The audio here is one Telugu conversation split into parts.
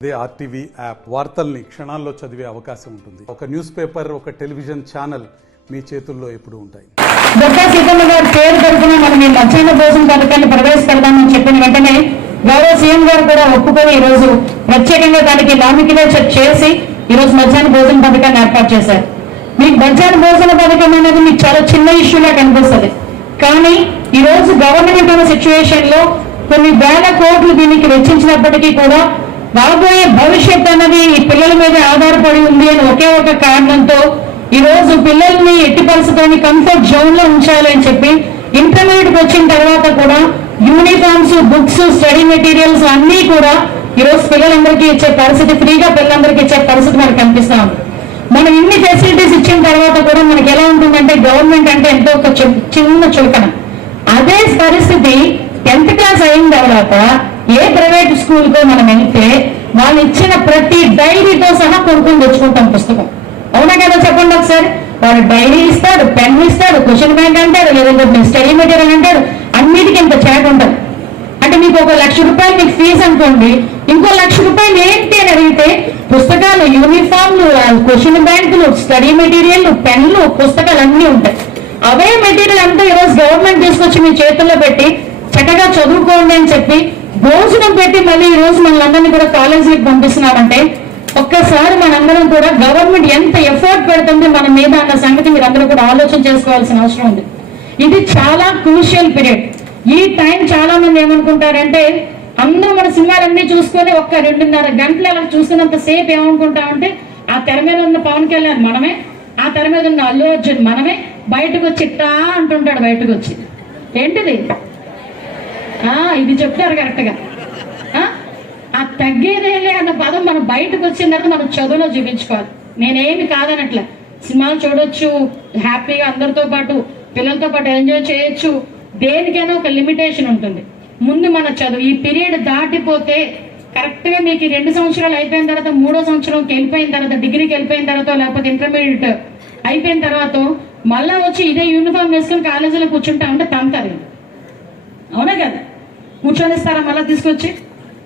ఇదే ఆర్టీవీ యాప్ వార్తల్ని క్షణాల్లో చదివే అవకాశం ఉంటుంది. ఒక న్యూస్ పేపర్, ఒక టెలివిజన్ ఛానల్ మీ చేతుల్లో ఎప్పుడూ ఉంటాయి. దుర్గా సీతమ్మ గారి పేరు తరపున మనం ఈ మధ్యాహ్న భోజన పథకాన్ని ప్రవేశపెడదామని చెప్పిన వెంటనే గౌరవ సీఎం గారు కూడా ఒప్పుకొని ఈ రోజు ప్రత్యేకంగా దానికి నామినేషన్ చేసి ఈ రోజు మధ్యాహ్న భోజన పథకాన్ని ఏర్పాటు చేశారు. మీకు మధ్యాహ్న భోజన పథకం అనేది మీకు చాలా చిన్న ఇష్యూలా కనిపిస్తుంది, కానీ ఈ రోజు గవర్నమెంట్ ఉన్న సిచ్యువేషన్ లో కొన్ని వేల కోట్లు దీనికి వెచ్చించినప్పటికీ కూడా రాబోయే భవిష్యత్ అన్నది ఈ పిల్లల మీద ఆధారపడి ఉంది అని ఒకే ఒక కారణంతో ఈ రోజు పిల్లల్ని ఎట్టి పరిస్థితుల్ని కంఫర్ట్ జోన్ లో ఉంచాలని చెప్పి ఇంటర్మీడియట్ వచ్చిన తర్వాత కూడా యూనిఫామ్స్, బుక్స్, స్టడీ మెటీరియల్స్ అన్ని కూడా ఈ రోజు పిల్లలందరికీ ఇచ్చే పరిస్థితి, ఫ్రీగా పిల్లలందరికీ ఇచ్చే పరిస్థితి మనకు కనిపిస్తా ఉంది. మనం ఇన్ని ఫెసిలిటీస్ ఇచ్చిన తర్వాత కూడా మనకి ఎలా ఉంటుందంటే గవర్నమెంట్ అంటే ఎంతో ఒక చిన్న చులకన. అదే పరిస్థితి 10th క్లాస్ అయిన తర్వాత ఏ ప్రైవేట్ స్కూల్ కో మనం వెళ్తే వాళ్ళు ఇచ్చిన ప్రతి డైరీతో సహా కొనుక్కొని తెచ్చుకుంటాం పుస్తకం. అవునా కదా చెప్పండి ఒకసారి. వాడు డైరీ ఇస్తాడు, పెన్ ఇస్తాడు, క్వశ్చన్ బ్యాంక్ అంటాడు, లేదంటే స్టడీ మెటీరియల్ అంటాడు, అన్నిటికీ ఇంత చేట్ ఉంటుంది. అంటే మీకు ఒక ₹1,00,000 మీకు ఫీజు అనుకోండి, ఇంకో ₹1,00,000 ఏంటి అని అడిగితే పుస్తకాలు, యూనిఫామ్లు, క్వశ్చన్ బ్యాంకులు, స్టడీ మెటీరియల్, పెన్లు, పుస్తకాలు అన్నీ ఉంటాయి. అవే మెటీరియల్ అంతా ఈరోజు గవర్నమెంట్ తీసుకొచ్చి మీ చేతుల్లో పెట్టి చక్కగా చదువుకోండి అని చెప్పి భోజనం పెట్టి మళ్ళీ ఈ రోజు మనందరినీ కూడా కాలేజీకి పంపిస్తున్నారంటే ఒక్కసారి మనందరం కూడా గవర్నమెంట్ ఎంత ఎఫర్ట్ పెడుతుంది మన మీద అన్న సంగతి మీరు అందరూ కూడా ఆలోచన చేసుకోవాల్సిన అవసరం ఉంది. ఇది చాలా క్రూషియల్ పీరియడ్. ఈ టైం చాలా మంది ఏమనుకుంటారంటే అందరూ మన సినిమాలన్నీ చూసుకొని ఒక్క 2.5 గంటలు అలా చూస్తున్నంత సేపు ఏమనుకుంటామంటే ఆ తెర మీద ఉన్న పవన్ కళ్యాణ్ మనమే, ఆ తెర మీద ఉన్న అల్లు అర్జున్ మనమే, బయటకు వచ్చి టా అంటుంటాడు. బయటకు వచ్చి ఏంటిది ఇది చెప్తారు కరెక్ట్ గా. ఆ తగ్గేదేలే అన్న పదం మనం బయటకు వచ్చిన తర్వాత మనం చదువులో చూపించుకోవాలి. నేనేమి కాదనట్లే, సినిమాలు చూడొచ్చు, హ్యాపీగా అందరితో పాటు పిల్లలతో పాటు ఎంజాయ్ చేయొచ్చు. దేనికైనా ఒక లిమిటేషన్ ఉంటుంది. ముందు మన చదువు ఈ పీరియడ్ దాటిపోతే కరెక్ట్ గా మీకు 2 సంవత్సరాలు అయిపోయిన తర్వాత 3వ సంవత్సరంకి వెళ్ళిపోయిన తర్వాత, డిగ్రీకి వెళ్ళిపోయిన తర్వాత, లేకపోతే ఇంటర్మీడియట్ అయిపోయిన తర్వాత మళ్ళా వచ్చి ఇదే యూనిఫామ్ వేసుకొని కాలేజీలో కూర్చుంటా ఉంటే తంతారు. అవునా కదా? కూర్చొనిస్తారా మళ్ళీ తీసుకొచ్చి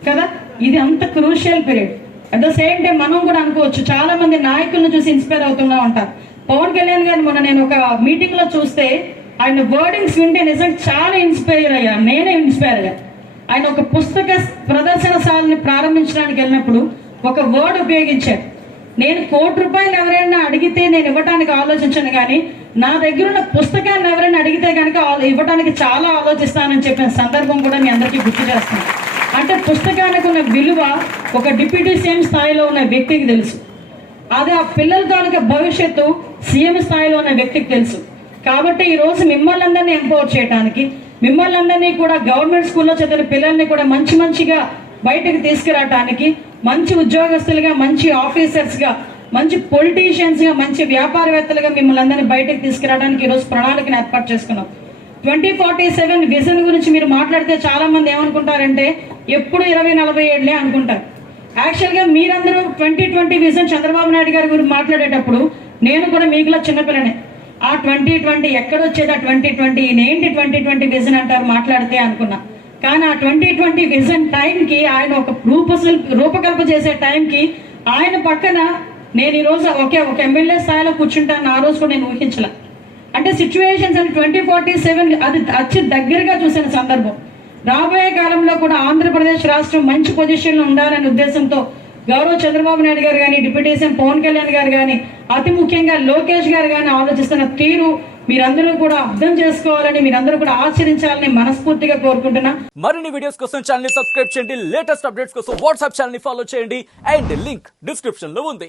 కదా? ఇది అంత crucial period. At the same time మనం కూడా అనుకోవచ్చు, చాలా మంది నాయకులను చూసి ఇన్స్పైర్ అవుతున్నా ఉంటారు. పవన్ కళ్యాణ్ గారిని మొన్న నేను ఒక మీటింగ్ లో చూస్తే ఆయన వర్డింగ్స్ వింటే నిజంగా చాలా ఇన్స్పైర్ అయ్యాను. నేనే ఇన్స్పైర్ అయ్యా. ఆయన ఒక పుస్తక ప్రదర్శనశాలని ప్రారంభించడానికి వెళ్ళినప్పుడు ఒక వర్డ్ ఉపయోగించాడు. నేను ₹1,00,00,000 ఎవరైనా అడిగితే నేను ఇవ్వడానికి ఆలోచించను, కానీ నా దగ్గర ఉన్న పుస్తకాన్ని ఎవరైనా అడిగితే కనుక ఇవ్వడానికి చాలా ఆలోచిస్తానని చెప్పిన సందర్భం కూడా మీ అందరికీ గుర్తు చేస్తాను. అంటే పుస్తకానికి ఉన్న విలువ ఒక డిప్యూటీ సీఎం స్థాయిలో ఉన్న వ్యక్తికి తెలుసు. అదే ఆ పిల్లల తాలూకా భవిష్యత్తు సీఎం స్థాయిలో ఉన్న వ్యక్తికి తెలుసు. కాబట్టి ఈ రోజు మిమ్మల్ని అందరినీ ఎంపవర్ చేయడానికి, మిమ్మల్ని అందరినీ కూడా గవర్నమెంట్ స్కూల్లో చదివిన పిల్లల్ని కూడా మంచిగా బయటకు తీసుకురావడానికి, మంచి ఉద్యోగస్తులుగా, మంచి ఆఫీసర్స్ గా, మంచి పొలిటీషియన్స్ గా, మంచి వ్యాపారవేత్తలుగా మిమ్మల్ని అందరినీ బయటకు తీసుకురావడానికి ఈరోజు ప్రణాళికను ఏర్పాటు చేసుకున్నాం. 2047 విజన్ గురించి మీరు మాట్లాడితే చాలా మంది ఏమనుకుంటారంటే ఎప్పుడు 2040 ఏళ్లే అనుకుంటారు. యాక్చువల్ గా మీరందరూ 2020 విజన్ చంద్రబాబు నాయుడు గారి గురించి మాట్లాడేటప్పుడు నేను కూడా మీకులా చిన్నపిల్లనే. ఆ 2020 ఎక్కడొచ్చేది? ఆ 2020 ఏంటి 2020 విజన్ అంటారు మాట్లాడితే అనుకున్నా. కానీ ఆ 2020 విజన్ టైంకి ఆయన ఒక రూపకల్పన చేసే టైంకి ఆయన పక్కన నేను ఈ రోజు ఒక ఎమ్మెల్యే స్థాయిలో కూర్చుంటాను. ఆ రోజు కూడా నేను ఊహించలే. అంటే సిచ్యువేషన్స్ అని 2047 అది వచ్చి దగ్గరగా చూసిన సందర్భం. రాబోయే కాలంలో కూడా ఆంధ్రప్రదేశ్ రాష్ట్రం మంచి పొజిషన్లో ఉండాలనే ఉద్దేశంతో గౌరవ చంద్రబాబు నాయుడు గారు కానీ, డిప్యూటీ సీఎం పవన్ కళ్యాణ్ గారు కానీ, అతి ముఖ్యంగా లోకేష్ గారు కానీ ఆలోచిస్తున్న తీరు మీరందరూ కూడా అర్థం చేసుకోవాలని, మీరందరూ కూడా ఆచరించాలని మనస్ఫూర్తిగా కోరుకుంటున్నా. మరిన్ని వీడియోస్ కోసం ఛానల్ ని సబ్స్క్రైబ్ చేయండి. లేటెస్ట్ అప్డేట్స్ కోసం వాట్సాప్ ఛానల్ ని ఫాలో చేయండి. అండ్ లింక్ డిస్క్రిప్షన్ లో ఉంది.